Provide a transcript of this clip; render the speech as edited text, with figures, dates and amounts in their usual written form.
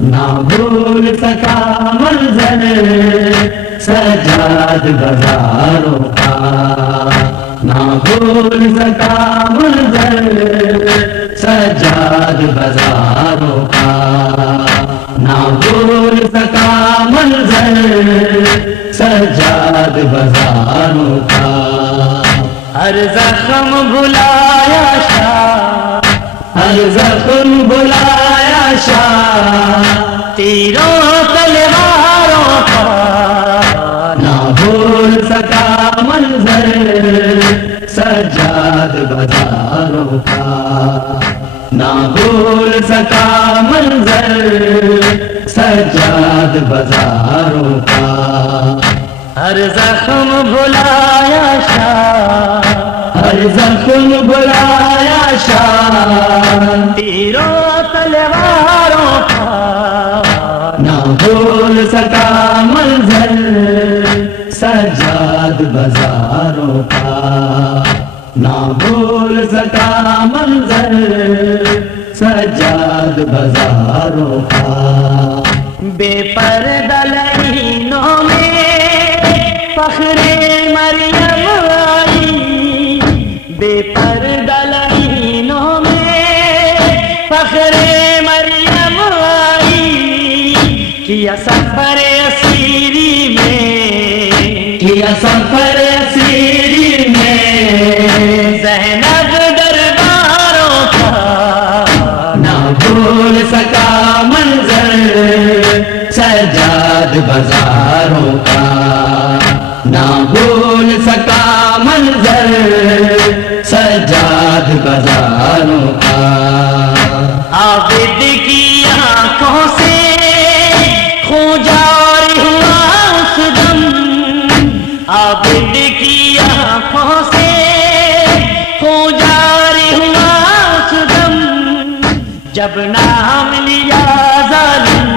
نہ بھول سکا منظر سجاد بازاروں کا، نہ بھول سکا منظر سجاد بازاروں کا، نہ بھول سکا منظر سجاد بازاروں کا۔ ہر زخم بھلایا شاہ، ہر زخم بھلایا شاہ تیروں تلواروں کا، نہ بھول سکا منظر سجاد بازاروں کا، نہ بھول سکا منظر سجاد بازاروں کا۔ ہر زخم بھلایا شاہ، ہر زخم بھلایا شاہ تیروں تلواروں کا، نہ بھول سکا منظر سجاد بازاروں کا، نہ بھول سکا منظر سجاد بازاروں کا۔ بے پردہ لعینوں میں فخر مریم آئی، بے پردہ لعینوں میں فخر مریم آئی، کیا سفر اسیری میں، کیا سفر اسیری میں زینب درباروں کا، نہ بھول سکا منظر سجاد بازاروں کا، نہ بھول سکا منظر سجاد بازاروں کا۔ عابد کی آنکھوں سے خون جاری ہوا اس دم، عابد کی آنکھوں سے خون جاری ہوا اس دم، جب نام لیا ظالم